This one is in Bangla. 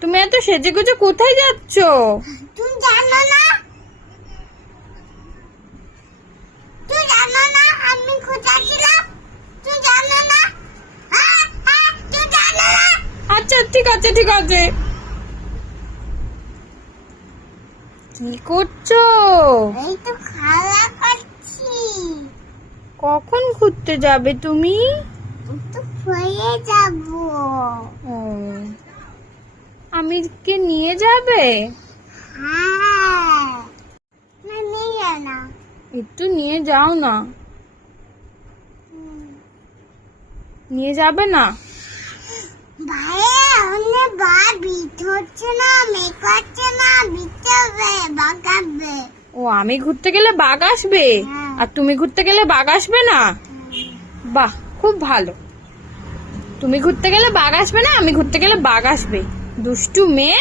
তুমি এত সেজে গুজে কোথায় যাচ্ছ? তুমি জানো না? তুমি জানো না আমি কোথায় ছিলাম? তুমি জানো না? তুমি জানো না? আচ্ছা ঠিক আছে ঠিক আছে। কি করছো? এই তো খাওয়া করছি। কখন ঘুরতে যাবে তুমি? তো হয়ে যাব। ও, আমি কি নিয়ে যাবে? হ্যাঁ না নিয়ে না। একটু নিয়ে যাও না। নিয়ে যাবে না? ভাইয়া অন্য বার বিট হচ্ছে না, মেক হচ্ছে না, বিটাবে বাগাবে। ও, আমি ঘুরতে গেলে বাঘ আসবে হ্যাঁ। আর তুমি ঘুরতে গেলে বাঘ আসবে না? বাহ, খুব ভালো। তুমি ঘুরতে গেলে বাঘ আসবে না, আমি ঘুরতে গেলে বাঘ আসবে। দুষ্টু মেয়ে।